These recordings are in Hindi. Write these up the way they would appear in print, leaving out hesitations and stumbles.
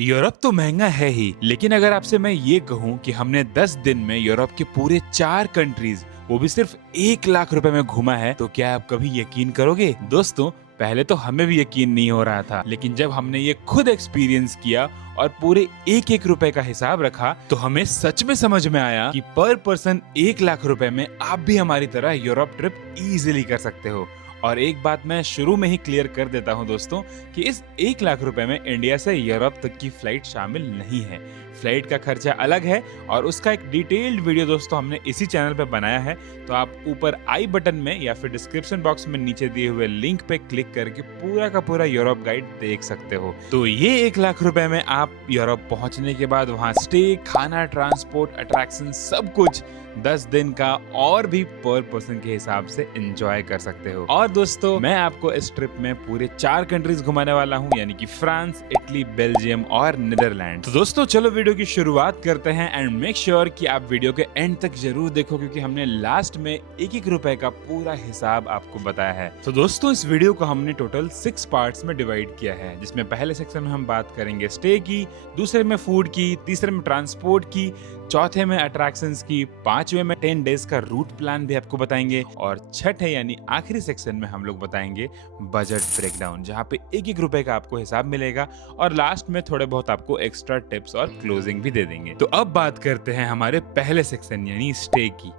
यूरोप तो महंगा है ही, लेकिन अगर आपसे मैं ये कहूँ कि हमने 10 दिन में यूरोप के पूरे 4 कंट्रीज, वो भी सिर्फ 1 लाख रुपए में घूमा है, तो क्या आप कभी यकीन करोगे? दोस्तों, पहले तो हमें भी यकीन नहीं हो रहा था, लेकिन जब हमने ये खुद एक्सपीरियंस किया और पूरे एक एक रुपए का हिसाब रखा, तो हमें सच में समझ में आया कि पर पर्सन 1 लाख रुपए में आप भी हमारी तरह यूरोप ट्रिप इजीली कर सकते हो। और एक बात मैं शुरू में ही क्लियर कर देता हूं दोस्तों, कि इस 1 लाख रुपए में इंडिया से यूरोप तक की फ्लाइट शामिल नहीं है। फ्लाइट का खर्चा अलग है और उसका एक डिटेल्ड वीडियो दोस्तों हमने इसी चैनल पे बनाया है, तो आप ऊपर आई बटन में या फिर डिस्क्रिप्शन बॉक्स में नीचे दिए हुए लिंक पे क्लिक करके पूरा का पूरा यूरोप गाइड देख सकते हो। तो ये 1 लाख रुपए में आप यूरोप पहुंचने के बाद वहां स्टे, खाना, ट्रांसपोर्ट, अट्रैक्शन, सब कुछ 10 दिन का और भी पर पर्सन के हिसाब से एंजॉय कर सकते हो। और दोस्तों, मैं आपको इस ट्रिप में पूरे 4 कंट्रीज घुमाने वाला हूँ, यानी कि फ्रांस, इटली, बेल्जियम और नीदरलैंड। तो दोस्तों, चलो वीडियो की शुरुआत करते हैं एंड मेक श्योर कि आप वीडियो के एंड तक जरूर देखो, क्योंकि हमने लास्ट में एक एक रुपए का पूरा हिसाब आपको बताया है। तो दोस्तों, इस वीडियो को हमने टोटल 6 पार्ट्स में डिवाइड किया है, जिसमें पहले सेक्शन में हम बात करेंगे स्टे की, दूसरे में फूड की, तीसरे में ट्रांसपोर्ट की, चौथे में अट्रैक्शंस की, पांचवे में 10 डेज का रूट प्लान भी आपको बताएंगे, और छठे यानी आखिरी सेक्शन में हम लोग बताएंगे बजट ब्रेकडाउन, जहां पे एक एक रुपए का आपको हिसाब मिलेगा, और लास्ट में थोड़े बहुत आपको एक्स्ट्रा टिप्स और क्लोजिंग भी दे देंगे। तो अब बात करते हैं हमारे पहले सेक्शन यानी स्टे की।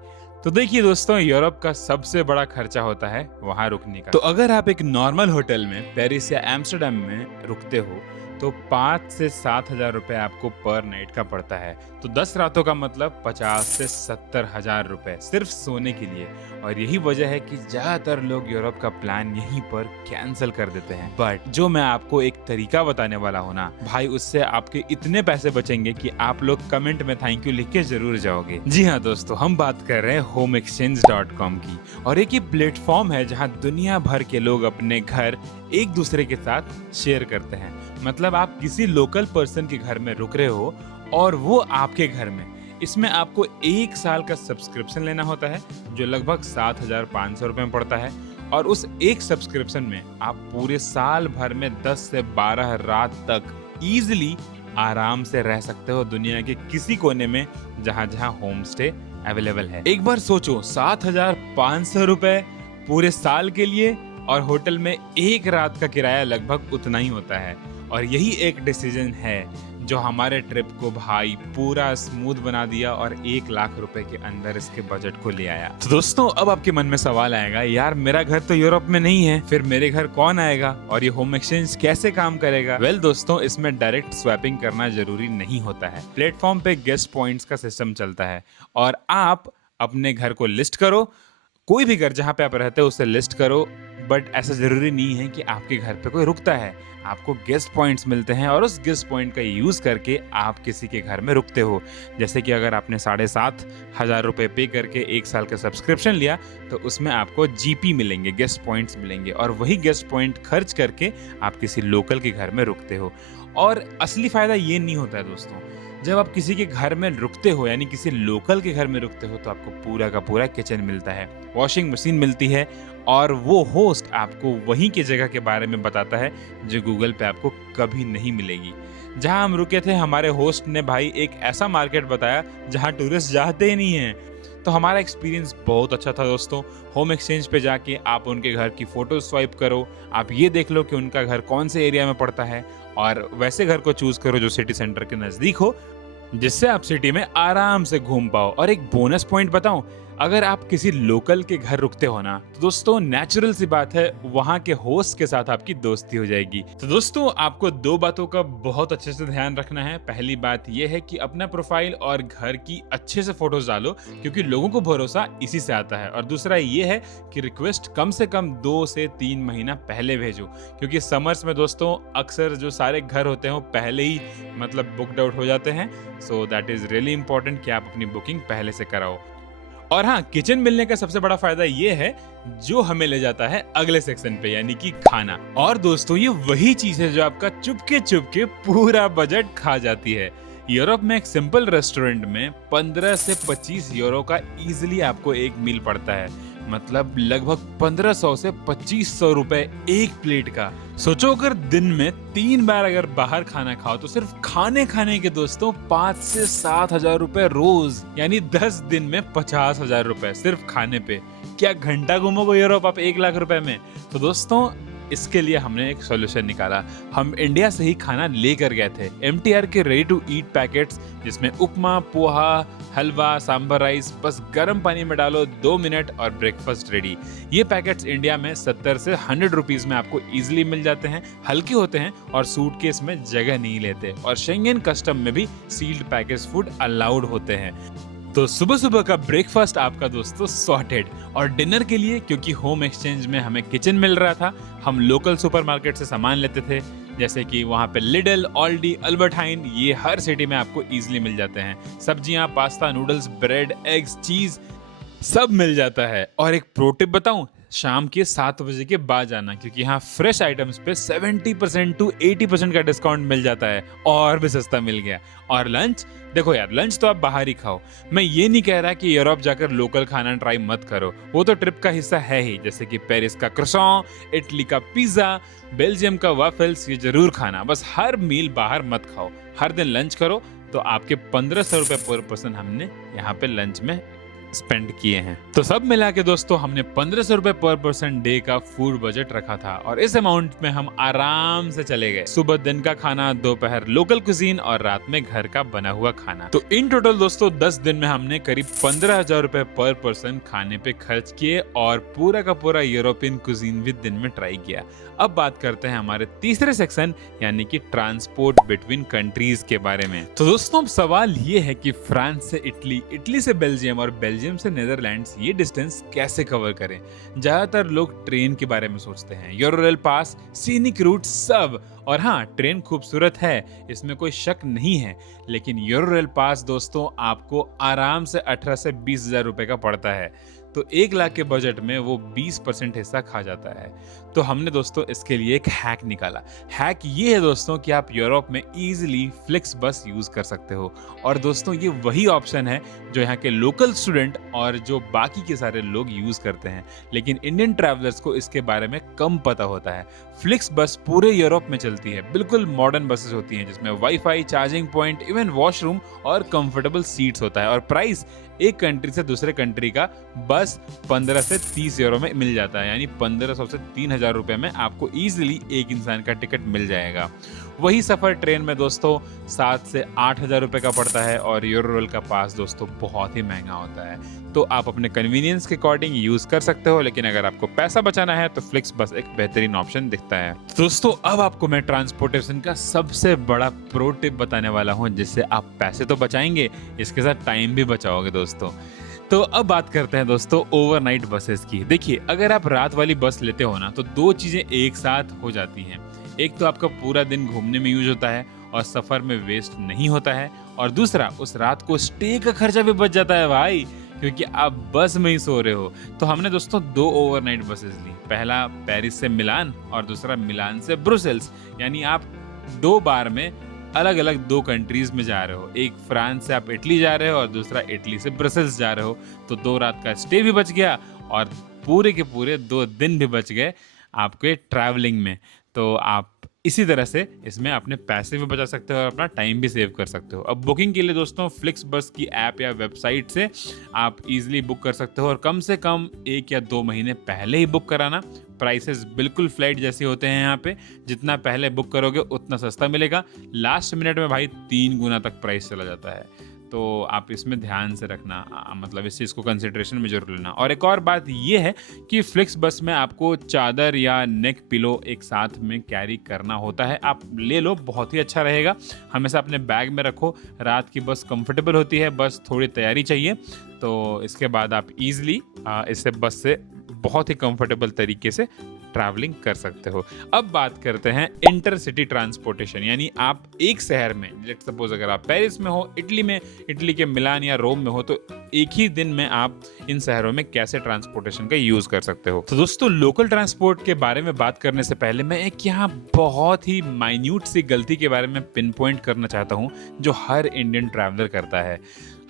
तो देखिए दोस्तों, यूरोप का सबसे बड़ा खर्चा होता है वहां रुकने का। तो अगर आप एक नॉर्मल होटल में पेरिस या एम्स्टर्डम में रुकते हो, तो 5 से 7 हजार रुपए आपको पर नाइट का पड़ता है। तो 10 रातों का मतलब 50 से 70 हजार रुपए सिर्फ सोने के लिए। और यही वजह है कि ज्यादातर लोग यूरोप का प्लान यहीं पर कैंसिल कर देते हैं। बट जो मैं आपको एक तरीका बताने वाला हूँ ना भाई, उससे आपके इतने पैसे बचेंगे कि आप लोग कमेंट में थैंक यू लिख के जरूर जाओगे। जी हाँ दोस्तों, हम बात कर रहे हैं homeexchange.com की। और एक ये प्लेटफॉर्म है जहाँ दुनिया भर के लोग अपने घर एक दूसरे के साथ शेयर करते हैं। मतलब आप किसी लोकल पर्सन के घर में रुक रहे हो और वो आपके घर में। इसमें आपको 1 साल का सब्सक्रिप्शन लेना होता है, जो लगभग 7,500 रुपए में पड़ता है। और उस एक सब्सक्रिप्शन में आप पूरे साल भर में 10 से 12 रात तक इजीली आराम से रह सकते हो दुनिया के किसी कोने में, जहां जहां होम स्टे अवेलेबल है। एक बार सोचो, 7,500 रुपए पूरे साल के लिए, और होटल में एक रात का किराया लगभग उतना ही होता है। और यही एक डिसीजन है जो हमारे ट्रिप को भाई पूरा स्मूथ बना दिया और 1 लाख रुपए के अंदर इसके बजट को ले आया। तो दोस्तों, अब आपके मन में सवाल आएगा, यार मेरा घर तो यूरोप में नहीं है, फिर मेरे घर कौन आएगा और ये होम एक्सचेंज कैसे काम करेगा? वेल दोस्तों, इसमें डायरेक्ट स्वैपिंग करना जरूरी नहीं होता है। प्लेटफॉर्म पे गेस्ट पॉइंट्स का सिस्टम चलता है और आप अपने घर को लिस्ट करो, कोई भी घर जहाँ पे आप रहते हो उसे लिस्ट करो। बट ऐसा जरूरी नहीं है कि आपके घर पे कोई रुकता है। आपको गेस्ट पॉइंट्स मिलते हैं और उस गेस्ट पॉइंट का यूज करके आप किसी के घर में रुकते हो। जैसे कि अगर आपने 7,500 रुपए पे करके 1 साल का सब्सक्रिप्शन लिया, तो उसमें आपको जीपी मिलेंगे, गेस्ट पॉइंट्स मिलेंगे, और वही गेस्ट पॉइंट खर्च करके आप किसी लोकल के घर में रुकते हो। और असली फायदा ये नहीं होता है दोस्तों, जब आप किसी के घर में रुकते हो यानी किसी लोकल के घर में रुकते हो, तो आपको पूरा का पूरा किचन मिलता है, वॉशिंग मशीन मिलती है, और वो होस्ट आपको वहीं की जगह के बारे में बताता है जो गूगल पे आपको कभी नहीं मिलेगी। जहां हम रुके थे, हमारे होस्ट ने भाई एक ऐसा मार्केट बताया जहां टूरिस्ट जाते ही नहीं हैं। तो हमारा एक्सपीरियंस बहुत अच्छा था दोस्तों। होम एक्सचेंज पे जाके आप उनके घर की फोटो स्वाइप करो, आप ये देख लो कि उनका घर कौन से एरिया में पड़ता है, और वैसे घर को चूज करो जो सिटी सेंटर के नजदीक हो, जिससे आप सिटी में आराम से घूम पाओ। और एक बोनस पॉइंट बताऊं, अगर आप किसी लोकल के घर रुकते हो ना, तो दोस्तों नेचुरल सी बात है, वहां के होस्ट के साथ आपकी दोस्ती हो जाएगी। तो दोस्तों, आपको 2 बातों का बहुत अच्छे से ध्यान रखना है। पहली बात यह है कि अपना प्रोफाइल और घर की अच्छे से फोटोज डालो, क्योंकि लोगों को भरोसा इसी से आता है। और दूसरा ये है कि रिक्वेस्ट कम से कम 2 से 3 महीना पहले भेजो, क्योंकि समर्स में दोस्तों अक्सर जो सारे घर होते हैं वो पहले ही मतलब बुकड आउट हो जाते हैं। So that is really important कि आप अपनी बुकिंग पहले से कराओ। और हाँ, किचन मिलने का सबसे बड़ा फायदा ये है, जो हमें ले जाता है अगले सेक्शन पे, यानी कि खाना। और दोस्तों, ये वही चीज है जो आपका चुपके चुपके पूरा बजट खा जाती है। यूरोप में एक सिंपल रेस्टोरेंट में 15 से 25 यूरो का इजीली आपको एक मील पड़ता है। मतलब लगभग 1500 से 2500 रुपए एक प्लेट का। सोचो अगर दिन में 3 बार अगर बाहर खाना खाओ तो सिर्फ खाने के दोस्तों 5 से 7 हजार रुपए रोज, यानी 10 दिन में 50,000 रुपए सिर्फ खाने पे। क्या घंटा घूमोगे यूरोप आप 1 लाख रुपए में? तो दोस्तों इसके लिए हमने एक सॉल्यूशन निकाला। हम इंडिया से ही खाना लेकर गए थे। MTR के रेडी टू ईट पैकेट्स, जिसमें उपमा, पोहा, हलवा, सांभर राइस, बस गर्म पानी में डालो 2 मिनट और ब्रेकफास्ट रेडी। ये पैकेट्स इंडिया में 70 से 100 रुपीज में आपको इजीली मिल जाते हैं, हल्के होते हैं और सूटकेस में जगह नहीं लेते, और शेंगेन कस्टम में भी सील्ड पैकेज फूड अलाउड होते हैं। तो सुबह सुबह का ब्रेकफास्ट आपका दोस्तों सॉर्टेड। और डिनर के लिए, क्योंकि होम एक्सचेंज में हमें किचन मिल रहा था, हम लोकल सुपरमार्केट से सामान लेते थे, जैसे कि वहाँ पे लिडल, ऑल्डी, अल्बर्ट हाइन, ये हर सिटी में आपको इजीली मिल जाते हैं। सब्जियां, पास्ता, नूडल्स, ब्रेड, एग्स, चीज सब मिल जाता है। और एक प्रो टिप बताऊं, शाम के 7 बजे के बाद जाना, क्योंकि यहाँ फ्रेश आइटम्स पे 70% to 80% का डिस्काउंट मिल जाता है, और भी सस्ता मिल गया। और लंच, देखो यार, लंच तो आप बाहर ही खाओ। मैं ये नहीं कह रहा कि यूरोप जाकर लोकल खाना ट्राई मत करो, वो तो ट्रिप का हिस्सा है ही, जैसे कि पेरिस का क्रोसॉन, इटली का पिज्जा, बेल्जियम का वाफल्स, ये जरूर खाना। बस हर मील बाहर मत खाओ, हर दिन लंच करो। तो आपके 1500 रुपए पर पर्सन हमने यहाँ पे लंच में स्पेंड किए हैं। तो सब मिला के दोस्तों हमने 1500 रुपए पर पर्सन डे का फूड बजट रखा था, और इस अमाउंट में हम आराम से चले गए। सुबह दिन का खाना, दोपहर लोकल कुजीन और रात में घर का बना हुआ खाना। तो इन टोटल दोस्तों 10 दिन में हमने करीब 15,000 रुपए पर पर्सन खाने पे खर्च किए, और पूरा का पूरा यूरोपियन कुजीन भी दिन में ट्राई किया। अब बात करते हैं हमारे तीसरे सेक्शन, यानी कि ट्रांसपोर्ट बिटवीन कंट्रीज के बारे में। तो दोस्तों सवाल ये है कि फ्रांस से इटली, इटली से बेल्जियम और बेल्जियम से नेदरलैंड्स, ये डिस्टेंस कैसे कवर करें? ज्यादातर लोग ट्रेन के बारे में सोचते हैं, यूरोरेल पास, सीनिक रूट सब। और हाँ, ट्रेन खूबसूरत है, इसमें कोई शक नहीं है, लेकिन यूरोरेल पास दोस्तों आपको आराम से 18 से 20,000 रुपए का पड़ता है। तो 1 लाख के बजट में वो 20% हिस्सा खा जाता है। तो हमने दोस्तों इसके लिए एक हैक निकाला। हैक ये है दोस्तों कि आप यूरोप में इजीली फ्लिक्स बस यूज कर सकते हो। और दोस्तों ये वही ऑप्शन है जो यहाँ के लोकल स्टूडेंट और जो बाकी के सारे लोग यूज करते हैं, लेकिन इंडियन ट्रैवलर्स को इसके बारे में कम पता होता है। फ्लिक्स बस पूरे यूरोप में चलती है, बिल्कुल मॉडर्न बसेस होती हैं, जिसमें wifi, charging point, even washroom और कंफर्टेबल सीट्स होता है। और प्राइस एक कंट्री से दूसरे कंट्री का बस 15 से 30 यूरो में मिल जाता है, यानी 1500 से 3000 रुपए में आपको इजीली एक इंसान का टिकट मिल जाएगा। वही सफर ट्रेन में दोस्तों 7 से 8,000 रुपए का पड़ता है, और यूरोरेल का पास दोस्तों बहुत ही महंगा होता है। तो आप अपने कन्वीनियंस के अकॉर्डिंग यूज कर सकते हो, लेकिन अगर आपको पैसा बचाना है तो फ्लिक्स बस एक बेहतरीन ऑप्शन दिखता है। दोस्तों अब आपको मैं ट्रांसपोर्टेशन का सबसे बड़ा प्रो टिप बताने वाला हूं, जिससे आप पैसे तो बचाएंगे, इसके साथ टाइम भी बचाओगे दोस्तों। तो अब बात करते हैं दोस्तों ओवरनाइट बसेस की। देखिए, अगर आप रात वाली बस लेते हो ना, तो 2 चीजें एक साथ हो जाती हैं। एक तो आपका पूरा दिन घूमने में यूज होता है और सफर में वेस्ट नहीं होता है, और दूसरा उस रात को स्टे का खर्चा भी बच जाता है भाई, क्योंकि आप बस में ही सो रहे हो। तो हमने दोस्तों 2 ओवरनाइट बसेस ली, पहला पेरिस से मिलान और दूसरा मिलान से ब्रुसेल्स, यानी आप 2 बार में अलग अलग 2 कंट्रीज में जा रहे हो। एक फ्रांस से आप इटली जा रहे हो और दूसरा इटली से ब्रसेल्स जा रहे हो। तो 2 रात का स्टे भी बच गया और पूरे के पूरे 2 दिन भी बच गए आपके ट्रैवलिंग में। तो आप इसी तरह से इसमें अपने पैसे भी बचा सकते हो और अपना टाइम भी सेव कर सकते हो। अब बुकिंग के लिए दोस्तों फ्लिक्स बस की ऐप या वेबसाइट से आप इजीली बुक कर सकते हो, और कम से कम 1 या 2 महीने पहले ही बुक कराना। प्राइसेस बिल्कुल फ्लाइट जैसे होते हैं यहाँ पे, जितना पहले बुक करोगे उतना सस्ता मिलेगा। लास्ट मिनट में भाई 3 गुना तक प्राइस चला जाता है। तो आप इसमें ध्यान से रखना, मतलब इस चीज़ को कंसिडरेशन में जरूर लेना। और एक और बात ये है कि फ्लिक्स बस में आपको चादर या नेक पिलो एक साथ में कैरी करना होता है। आप ले लो, बहुत ही अच्छा रहेगा, हमेशा अपने बैग में रखो। रात की बस कंफर्टेबल होती है, बस थोड़ी तैयारी चाहिए। तो इसके बाद आप इजीली इससे बस से बहुत ही कंफर्टेबल तरीके से ट्रैवलिंग कर सकते हो। अब बात करते हैं इंटरसिटी ट्रांसपोर्टेशन, यानी आप एक शहर में, लेट्स सपोज अगर आप पेरिस में हो, इटली में, इटली के मिलान या रोम में हो, तो एक ही दिन में आप इन शहरों में कैसे ट्रांसपोर्टेशन का यूज कर सकते हो। तो दोस्तों लोकल ट्रांसपोर्ट के बारे में बात करने से पहले मैं एक यहाँ बहुत ही माइन्यूट सी गलती के बारे में पिन पॉइंट करना चाहता हूँ, जो हर इंडियन ट्रैवलर करता है।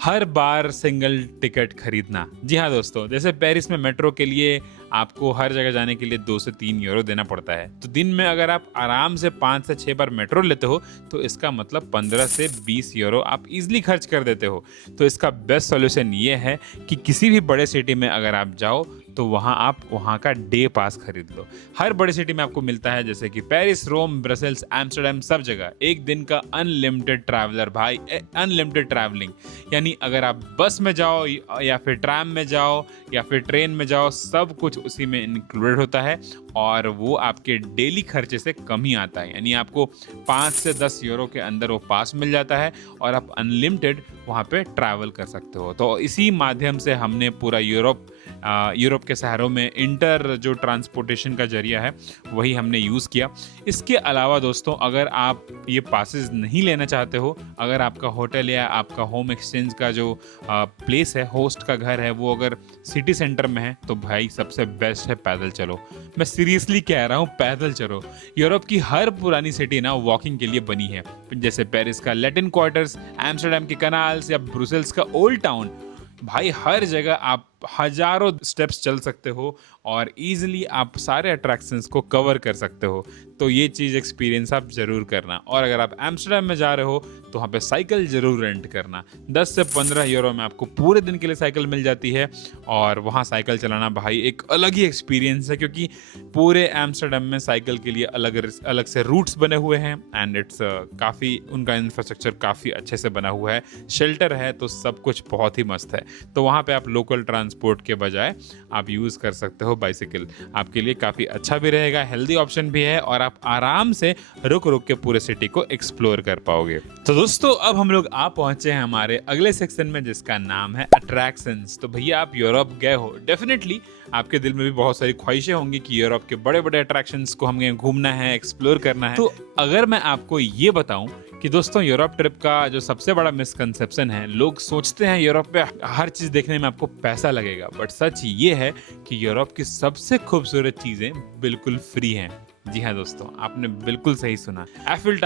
हर बार सिंगल टिकट खरीदना। जी हाँ दोस्तों, जैसे पेरिस में मेट्रो के लिए आपको हर जगह जाने के लिए 2 से 3 यूरो देना पड़ता है, तो दिन में अगर आप आराम से 5 से 6 बार मेट्रो लेते हो तो इसका मतलब 15 से 20 यूरो आप इजीली खर्च कर देते हो। तो इसका बेस्ट सॉल्यूशन ये है कि किसी भी बड़े सिटी में अगर आप जाओ तो वहाँ आप वहाँ का डे पास खरीद लो। हर बड़ी सिटी में आपको मिलता है, जैसे कि पेरिस, रोम, ब्रसेल्स, एम्स्टर्डम, सब जगह एक दिन का अनलिमिटेड ट्रैवलर भाई, अनलिमिटेड ट्रैवलिंग। यानी अगर आप बस में जाओ या फिर ट्राम में जाओ या फिर ट्रेन में जाओ, सब कुछ उसी में इंक्लूडेड होता है और वो आपके डेली खर्चे से कम ही आता है। यानी आपको 5 से 10 यूरो के अंदर वो पास मिल जाता है और आप अनलिमिटेड वहाँ पे ट्रैवल कर सकते हो। तो इसी माध्यम से हमने पूरा यूरोप के शहरों में इंटर जो ट्रांसपोर्टेशन का जरिया है वही हमने यूज़ किया। इसके अलावा दोस्तों, अगर आप ये पासेस नहीं लेना चाहते हो, अगर आपका होटल या आपका होम एक्सचेंज का जो प्लेस है, होस्ट का घर है, वो अगर सिटी सेंटर में है तो भाई सबसे बेस्ट है पैदल चलो। मैं सीरियसली कह रहा हूँ, पैदल चलो। यूरोप की हर पुरानी सिटी ना वॉकिंग के लिए बनी है, जैसे पेरिस का लैटिन क्वार्टर्स, एम्स्टर्डम के कनाल्स या ब्रुसेल्स का ओल्ड टाउन। भाई हर जगह आप हजारों स्टेप्स चल सकते हो और इजीली आप सारे अट्रैक्शंस को कवर कर सकते हो। तो ये चीज़ एक्सपीरियंस आप ज़रूर करना। और अगर आप एम्स्टर्डम में जा रहे हो तो वहाँ पे साइकिल ज़रूर रेंट करना। 10 से 15 यूरो में आपको पूरे दिन के लिए साइकिल मिल जाती है और वहाँ साइकिल चलाना भाई एक अलग ही एक्सपीरियंस है, क्योंकि पूरे एम्स्टर्डम में साइकिल के लिए अलग से रूट्स बने हुए हैं एंड इट्स काफ़ी, उनका इंफ्रास्ट्रक्चर काफ़ी अच्छे से बना हुआ है, शेल्टर है, तो सब कुछ बहुत ही मस्त है। तो वहाँ पे आप लोकल ट्रांसपोर्ट के बजाय आप यूज़ कर सकते हो बाइसिकल। आपके लिए काफ़ी अच्छा भी रहेगा, हेल्दी ऑप्शन भी है और आप आराम से रुक रुक के पूरे सिटी को एक्सप्लोर कर पाओगे। तो दोस्तों, अब हम लोग आ पहुंचे हैं हमारे अगले सेक्शन में, जिसका नाम है अट्रैक्शंस। तो भैया आप यूरोप गए हो, डेफिनेटली आपके दिल में भी बहुत सारी ख्वाहिशें होंगी कि यूरोप के बड़े बड़े अट्रैक्शंस को हमें घूमना है, एक्सप्लोर करना है। तो अगर मैं आपको ये बताऊं कि दोस्तों यूरोप ट्रिप का जो सबसे बड़ा मिसकंसेप्शन है, लोग सोचते हैं यूरोप पे हर चीज देखने में आपको पैसा लगेगा, बट सच ये है कि यूरोप की सबसे खूबसूरत चीजें बिल्कुल फ्री हैं। जी हाँ दोस्तों, आपने बिल्कुल सही सुना। एफिल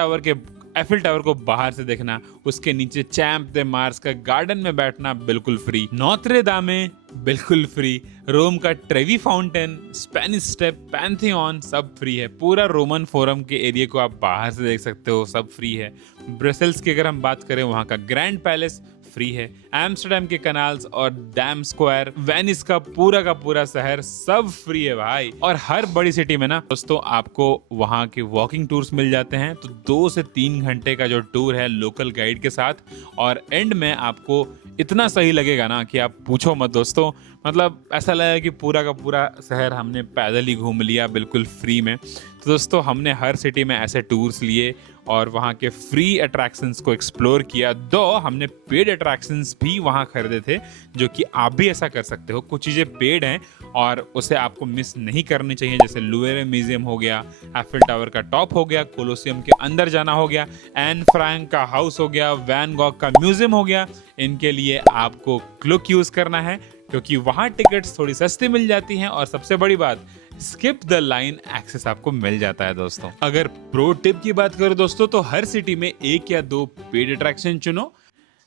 टावर को बाहर से देखना, उसके नीचे चैम्प दे मार्स का गार्डन में बैठना बिल्कुल फ्री, नोत्रे दामे बिल्कुल फ्री, रोम का Trevi fountain, Spanish step, Pantheon सब फ्री है। पूरा रोमन फोरम के एरिया को आप बाहर से देख सकते हो, सब फ्री है। ब्रसेल्स की अगर हम बात करें, वहाँ का ग्रैंड पैलेस फ्री है। एम्स्टर्डम के कनाल्स और डैम स्क्वायर, वेनिस का पूरा शहर सब फ्री है भाई। और हर बड़ी सिटी में ना दोस्तों आपको वहाँ के वॉकिंग टूर्स मिल जाते हैं, तो 2 से 3 घंटे का जो टूर है लोकल गाइड के साथ, और एंड में आपको इतना सही लगेगा ना कि आप पूछो मत दोस्तों। मतलब ऐसा लगेगा कि पूरा का पूरा शहर हमने पैदल ही घूम लिया बिल्कुल फ्री में। तो दोस्तों, हमने हर सिटी में ऐसे टूर्स लिए और वहाँ के फ्री अट्रैक्शंस को एक्सप्लोर किया। दो हमने पेड अट्रैक्शंस भी वहाँ खरीदे थे, जो कि आप भी ऐसा कर सकते हो। कुछ चीज़ें पेड हैं और उसे आपको मिस नहीं करनी चाहिए, जैसे लुवेरे म्यूजियम हो गया, एफिल टावर का टॉप हो गया, कोलोसियम के अंदर जाना हो गया, एन फ्रैंक का हाउस हो गया, वैन गॉग का म्यूजियम हो गया। इनके लिए आपको क्लुक यूज़ करना है, क्योंकि वहाँ टिकट्स थोड़ी सस्ती मिल जाती हैं और सबसे बड़ी बात, स्किप द लाइन एक्सेस आपको मिल जाता है दोस्तों। अगर प्रो टिप की बात करो दोस्तों, तो हर सिटी में 1 या 2 पेड अट्रैक्शन चुनो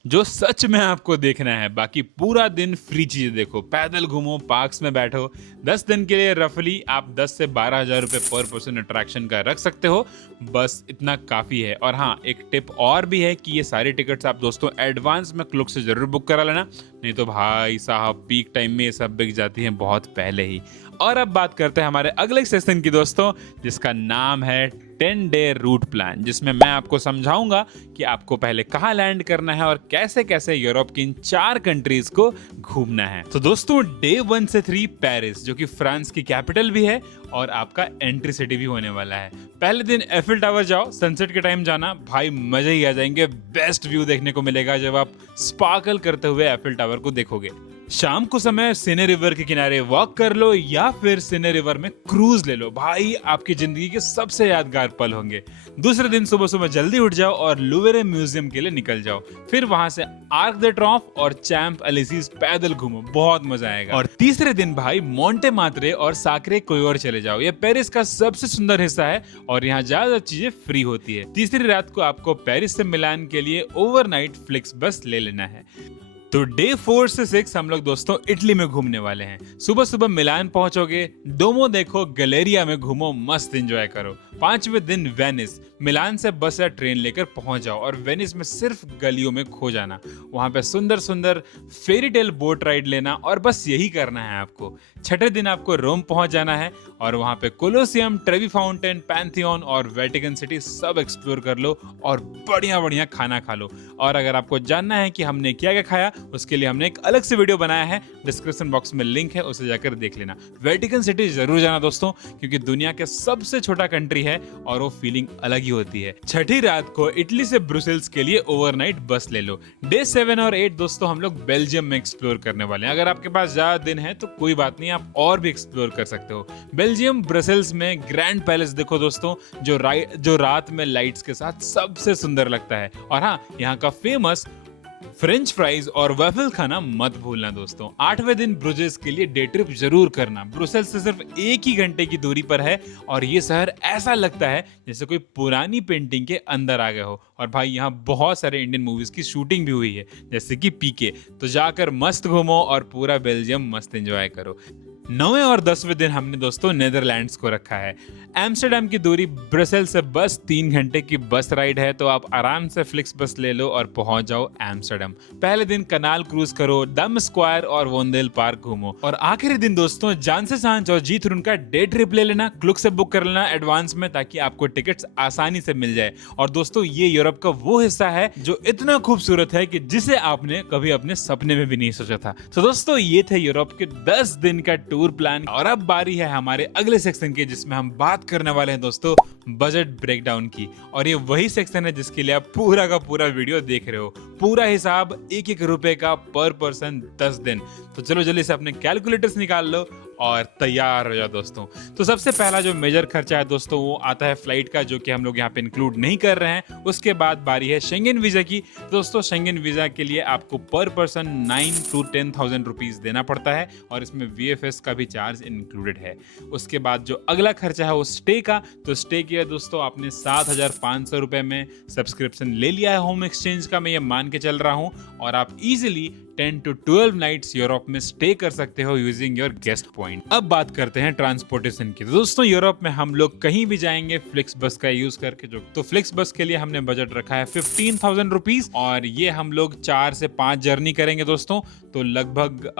जो सच में आपको देखना है। बाकी पूरा दिन फ्री चीजें देखो, पैदल घूमो, पार्क्स में बैठो। 10 दिन के लिए रफली आप 10 से 12 हजार रुपए पर पर्सन अट्रैक्शन का रख सकते हो, बस इतना काफी है। और हाँ, एक टिप और भी है कि ये सारी टिकट्स आप दोस्तों एडवांस में क्लुक से जरूर बुक करा लेना, नहीं तो भाई साहब पीक टाइम में ये सब बिक जाती हैं बहुत पहले ही। और अब बात करते हैं हमारे अगले सेशन की दोस्तों, जिसका नाम है 10 डे रूट प्लान, जिसमें मैं आपको समझाऊंगा कि आपको पहले कहाँ लैंड करना है और कैसे कैसे यूरोप की इन 4 कंट्रीज को घूमना है। तो दोस्तों, डे 1 से 3 पेरिस, जो कि फ्रांस की कैपिटल भी है और आपका एंट्री सिटी भी होने वाला है। पहले दिन एफिल टावर जाओ, सनसेट के टाइम जाना, भाई मजे ही आ जाएंगे। बेस्ट व्यू देखने को मिलेगा जब आप स्पार्कल करते हुए एफिल टावर को देखोगे। शाम को समय सेने रिवर के किनारे वॉक कर लो या फिर सेने रिवर में क्रूज ले लो, भाई आपकी जिंदगी के सबसे यादगार पल होंगे। दूसरे दिन सुबह सुबह जल्दी उठ जाओ और लुवेरे म्यूजियम के लिए निकल जाओ। फिर वहां से आर्क द ट्रॉफ और चैम्प एलिसीज पैदल घूमो, बहुत मजा आएगा। और तीसरे दिन भाई मोंटे मात्रे और साक्रे कोयोर चले जाओ। ये पेरिस का सबसे सुंदर हिस्सा है और यहाँ ज्यादा चीजें फ्री होती है। तीसरी रात को आपको पेरिस से मिलान के लिए ओवरनाइट फ्लिक्स बस ले लेना है। तो डे 4 से 6 हम लोग दोस्तों इटली में घूमने वाले हैं। सुबह सुबह मिलान पहुंचोगे, डोमो देखो, गैलेरिया में घूमो, मस्त एंजॉय करो। 5वें दिन वेनिस, मिलान से बस या ट्रेन लेकर पहुंच जाओ और वेनिस में सिर्फ गलियों में खो जाना। वहां पे सुंदर सुंदर फेरी टेल बोट राइड लेना और बस यही करना है आपको। 6ठे दिन आपको रोम पहुंच जाना है और वहां पे कोलोसियम, ट्रेवी फाउंटेन, पैंथियन और वेटिकन सिटी सब एक्सप्लोर कर लो और बढ़िया बढ़िया खाना खा लो। और अगर आपको जानना है कि हमने क्या क्या खाया, उसके लिए हमने एक अलग से वीडियो बनाया है, डिस्क्रिप्शन बॉक्स में लिंक है, उसे जाकर देख लेना। वेटिकन सिटी जरूर जाना दोस्तों, क्योंकि दुनिया के सबसे छोटा कंट्री है और वो फीलिंग अलग ही होती है। 6ठी रात को इटली से ब्रुसेल्स के लिए ओवरनाइट बस ले लो। डे 7 और 8 दोस्तों हम लोग बेल्जियम में एक्सप्लोर करने वाले हैं। अगर आपके पास ज्यादा दिन है तो कोई बात नहीं, आप और भी एक्सप्लोर कर सकते हो। बेल्जियम ब्रसेल्स में ग्रैंड पैलेस देखो दोस्तों, जो रात में लाइट्स के साथ सबसे सुंदर लगता है। और हाँ, यहाँ का फेमस फ्रेंच फ्राइज और वैफल खाना मत भूलना दोस्तों। 8वें दिन ब्रुजेस के लिए डे ट्रिप जरूर करना। ब्रुसेल्स से सिर्फ 1 ही घंटे की दूरी पर है और ये शहर ऐसा लगता है जैसे कोई पुरानी पेंटिंग के अंदर आ गए हो। और भाई यहाँ बहुत सारे इंडियन मूवीज की शूटिंग भी हुई है, जैसे कि पीके। तो जाकर मस्त घूमो और पूरा बेल्जियम मस्त एंजॉय करो। 9वें और 10वें दिन हमने दोस्तों नेदरलैंड्स को रखा है। एम्स्टर्डम की दूरी ब्रसेल्स से बस 3 घंटे की बस राइड है, तो आप आराम से फ्लिक्स बस ले लो और पहुंच जाओ एम्स्टर्डम। पहले दिन कनाल क्रूज करो, डम स्क्वायर और वोंडेल पार्क घूमो। और आखिरी दिन दोस्तों जानसे सांच और जीथरून का डे ट्रिप ले लेना। क्लुक से बुक कर लेना एडवांस में, ताकि आपको टिकट्स आसानी से मिल जाए। और दोस्तों ये यूरोप का वो हिस्सा है जो इतना खूबसूरत है कि जिसे आपने कभी अपने सपने में भी नहीं सोचा था। तो दोस्तों ये थे यूरोप के 10 दिन का टूर प्लान। और अब बारी है हमारे अगले सेक्शन की, जिसमें हम बात करने वाले हैं दोस्तों बजट ब्रेकडाउन की। और ये वही सेक्शन है जिसके लिए आप पूरा का पूरा वीडियो देख रहे हो। पूरा हिसाब 1-1 रुपए का पर पर्सन 10 दिन। तो चलो जल्दी से अपने कैलकुलेटर्स निकाल लो और तैयार हो जाओ दोस्तों। तो सबसे पहला जो मेजर खर्चा है दोस्तों वो आता है फ्लाइट का, जो कि हम लोग यहाँ पे इंक्लूड नहीं कर रहे हैं। उसके बाद बारी है शेंगेन वीजा की। दोस्तों शेंगेन वीजा के लिए आपको पर पर्सन 9 to 10,000 रुपीज देना पड़ता है और इसमें VFS का भी चार्ज इंक्लूडेड है। उसके बाद जो अगला खर्चा है वो स्टे का। तो स्टे किया दोस्तों आपने 7,500 रुपए में सब्सक्रिप्शन ले लिया है होम एक्सचेंज का, मैं ये मान के चल रहा हूँ। और आप इजिली 10 to 12 नाइट्स यूरोप में स्टे कर सकते हो यूजिंग योर गेस्ट पॉइंट। अब बात करते हैं ट्रांसपोर्टेशन की। तो दोस्तों यूरोप में हम लोग कहीं भी जाएंगे फ्लिक्स बस का यूज करके। जो तो फ्लिक्स बस के लिए हमने बजट रखा है 15,000 रुपीज और ये हम लोग 4 से 5 जर्नी करेंगे दोस्तों। तो लगभग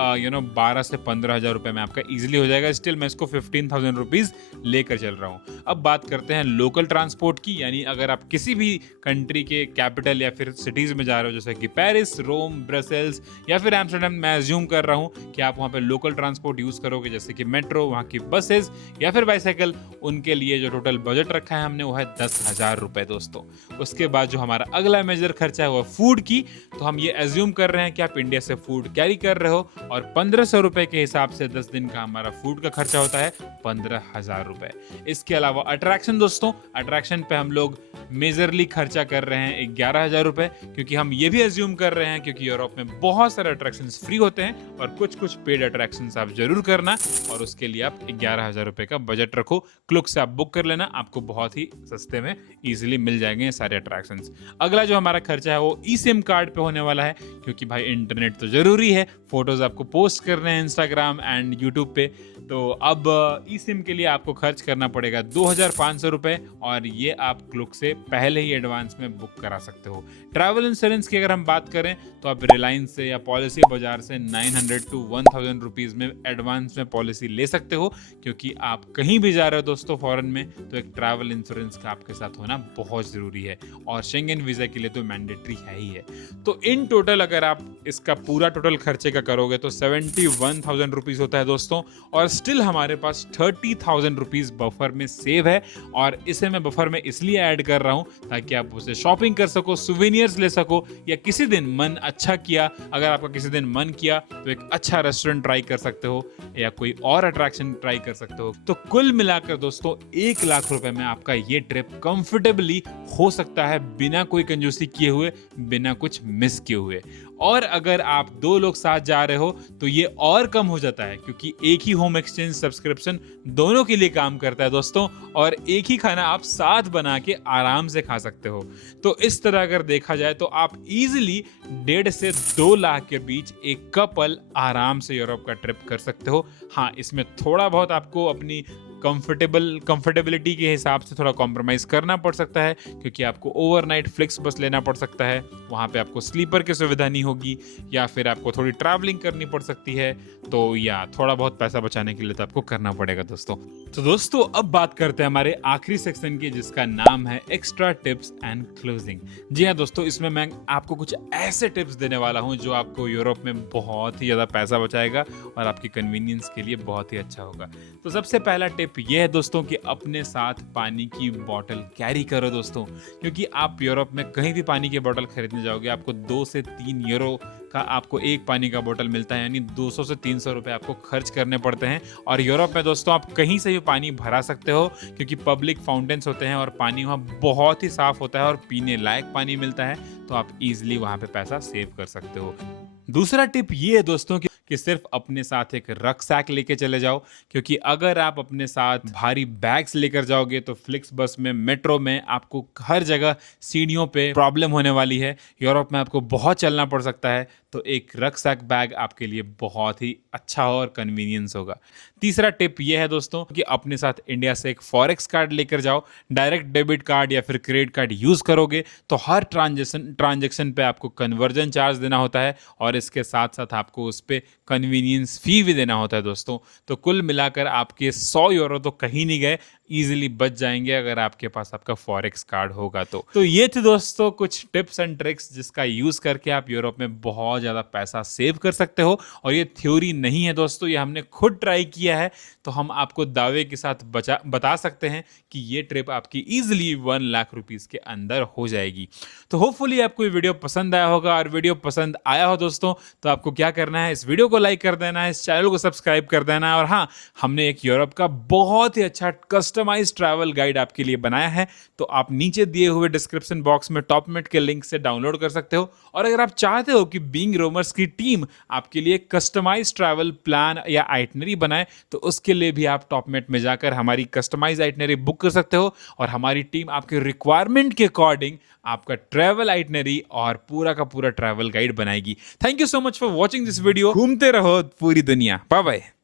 12 से 15,000 रुपए में आपका इजिली हो जाएगा। स्टिल मैं इसको 15,000 रुपीज लेकर चल रहा हूँ। अब बात करते हैं लोकल ट्रांसपोर्ट की, यानी अगर आप किसी भी कंट्री के कैपिटल या फिर सिटीज में जा रहे हो, जैसे कि पेरिस, रोम, ब्रसेल्स या फिर एम्स्टर्डम, मैं अज्यूम कर रहा हूं कि आप वहां पे लोकल ट्रांसपोर्ट यूज करोगे, जैसे कि मेट्रो, वहां की बसेस या फिर बाइसाइकिल। उनके लिए जो टोटल बजट रखा है हमने वो है 10,000 रुपए दोस्तों। उसके बाद जो हमारा अगला मेजर खर्चा है वो फूड की। तो हम ये अज्यूम कर रहे हैं कि आप इंडिया से फूड कैरी कर रहे हो और 1,500 रुपए के हिसाब से 10 दिन का हमारा फूड का खर्चा होता है 15,000 रुपए। इसके अलावा अट्रैक्शन दोस्तों, अट्रैक्शन पे हम लोग मेजरली खर्चा कर रहे हैं 11,000 रुपए, क्योंकि हम ये भी अज्यूम कर रहे हैं क्योंकि यूरोप में बहुत सारे अट्रैक्शंस फ्री होते हैं और कुछ पेड अट्रैक्शंस आप जरूर करना। और उसके लिए आप 11,000 रुपए का बजट रखो। क्लुक से आप बुक कर लेना, आपको बहुत ही सस्ते में इजीली मिल जाएंगे ये सारे अट्रैक्शंस। अगला जो हमारा खर्चा है वो eSIM कार्ड पे होने वाला है, क्योंकि भाई इंटरनेट तो जरूरी है, फोटोज आपको पोस्ट करने हैं इंस्टाग्राम एंड यूट्यूब पे। तो अब eSIM के लिए आपको खर्च करना पड़ेगा 2,500 रुपए और ये आप क्लुक से पहले ही एडवांस में बुक करा सकते हो। ट्रैवल इंश्योरेंस की अगर हम बात करें तो आप रिलायंस से या पॉलिसी बाजार से 900 to 1,000 रुपीज में एडवांस में पॉलिसी ले सकते हो, क्योंकि आप कहीं भी जा रहे हो दोस्तों फॉरेन में, तो एक ट्रैवल इंश्योरेंस का आपके साथ होना बहुत जरूरी है। और शेंगेन वीजा के लिए तो मैंडेटरी है ही है। तो इन टोटल अगर आप इसका पूरा टोटल खर्चे का करोगे तो 71,000 रुपीज होता है दोस्तों। और स्टिल हमारे पास 30,000 रुपीज बफर में सेव है, और इसे मैं बफर में इसलिए ऐड कर रहा हूं ताकि आप उसे शॉपिंग कर सको, सुवेनियर्स ले सको, या किसी दिन मन अच्छा किया, अगर आपका किसी दिन मन किया तो एक अच्छा रेस्टोरेंट ट्राई कर सकते हो या कोई और अट्रैक्शन ट्राई कर सकते हो। तो कुल मिलाकर दोस्तों 1 लाख रुपए में आपका ये ट्रिप कंफर्टेबली हो सकता है, बिना कोई कंजूसी किए हुए, बिना कुछ मिस किए हुए। और अगर आप 2 लोग साथ जा रहे हो तो ये और कम हो जाता है, क्योंकि एक ही होम एक्सचेंज सब्सक्रिप्शन दोनों के लिए काम करता है दोस्तों, और एक ही खाना आप साथ बना के आराम से खा सकते हो। तो इस तरह अगर देखा जाए तो आप इजीली 1.5 से 2 लाख के बीच एक कपल आराम से यूरोप का ट्रिप कर सकते हो। हाँ, इसमें थोड़ा बहुत आपको अपनी कंफर्टेबिलिटी के हिसाब से थोड़ा कॉम्प्रोमाइज करना पड़ सकता है, क्योंकि आपको ओवरनाइट फ्लिक्स बस लेना पड़ सकता है, वहाँ पे आपको स्लीपर की सुविधा नहीं होगी, या फिर आपको थोड़ी ट्रैवलिंग करनी पड़ सकती है। तो या थोड़ा बहुत पैसा बचाने के लिए तो आपको करना पड़ेगा दोस्तों। तो दोस्तों अब बात करते हैं हमारे आखिरी सेक्शन की, जिसका नाम है एक्स्ट्रा टिप्स एंड क्लोजिंग। जी हाँ दोस्तों, इसमें मैं आपको कुछ ऐसे टिप्स देने वाला हूँ जो आपको यूरोप में बहुत ही ज़्यादा पैसा बचाएगा और आपकी कन्वीनियंस के लिए बहुत ही अच्छा होगा। तो सबसे पहला टिप ये है दोस्तों कि अपने साथ पानी की बोतल कैरी करो दोस्तों, क्योंकि आप यूरोप में कहीं भी पानी की बोतल खरीदने जाओगे आपको 2 से 3 यूरो का आपको एक पानी का बोतल मिलता है, यानी 200 से 300 रुपए आपको खर्च करने पड़ते हैं। और यूरोप में दोस्तों आप कहीं से भी पानी भरा सकते हो, क्योंकि पब्लिक फाउंटेन्स होते हैं और पानी वहाँ बहुत ही साफ होता है और पीने लायक पानी मिलता है, तो आप इजीली वहाँ पे पैसा सेव कर सकते हो। दूसरा टिप ये है दोस्तों कि सिर्फ अपने साथ एक रक्सैक लेके चले जाओ, क्योंकि अगर आप अपने साथ भारी बैग्स लेकर जाओगे तो फ्लिक्स बस में, मेट्रो में आपको हर जगह सीढ़ियों पे प्रॉब्लम होने वाली है। यूरोप में आपको बहुत चलना पड़ सकता है, तो एक रक्सैक बैग आपके लिए बहुत ही अच्छा और कन्वीनियंस होगा। तीसरा टिप ये है दोस्तों कि अपने साथ इंडिया से एक फॉरेक्स कार्ड लेकर जाओ। डायरेक्ट डेबिट कार्ड या फिर क्रेडिट कार्ड यूज करोगे तो हर ट्रांजेक्शन पे आपको कन्वर्जन चार्ज देना होता है, और इसके साथ साथ आपको उस पर कन्वीनियंस फी भी देना होता है दोस्तों। तो कुल मिलाकर आपके 100 यूरो तो कहीं नहीं गए, इजीली बच जाएंगे अगर आपके पास आपका फॉरेक्स कार्ड होगा तो ये थे दोस्तों कुछ टिप्स एंड ट्रिक्स जिसका यूज करके आप यूरोप में बहुत ज्यादा पैसा सेव कर सकते हो। और ये थ्योरी नहीं है दोस्तों, ये हमने खुद ट्राई किया है, तो हम आपको दावे के साथ बता सकते हैं कि ये ट्रिप आपकी इजीली 1 लाख रुपीस के अंदर हो जाएगी। तो होपफुली आपको ये वीडियो पसंद आया होगा, और वीडियो पसंद आया हो दोस्तों तो आपको क्या करना है, इस वीडियो को लाइक कर देना है, इस चैनल को सब्सक्राइब कर देना है, और हाँ, हमने एक यूरोप का बहुत ही अच्छा कस्टमाइज्ड ट्रैवल गाइड आपके लिए बनाया है, तो आप नीचे दिए हुए डिस्क्रिप्शन बॉक्स में टॉपमेट के लिंक से डाउनलोड कर सकते हो। और अगर आप चाहते हो कि बीइंग रोमर्स की टीम आपके लिए कस्टमाइज्ड ट्रैवल प्लान या आइटनरी बनाए, तो उसके लिए भी आप टॉपमेट में जाकर हमारी कस्टमाइज्ड आइटनरी बुक कर सकते हो, और हमारी टीम आपके रिक्वायरमेंट के अकॉर्डिंग आपका ट्रैवल आइटनरी और पूरा का पूरा ट्रैवल गाइड बनाएगी। Thank you so much for watching this video. घूमते रहो पूरी दुनिया। Bye bye.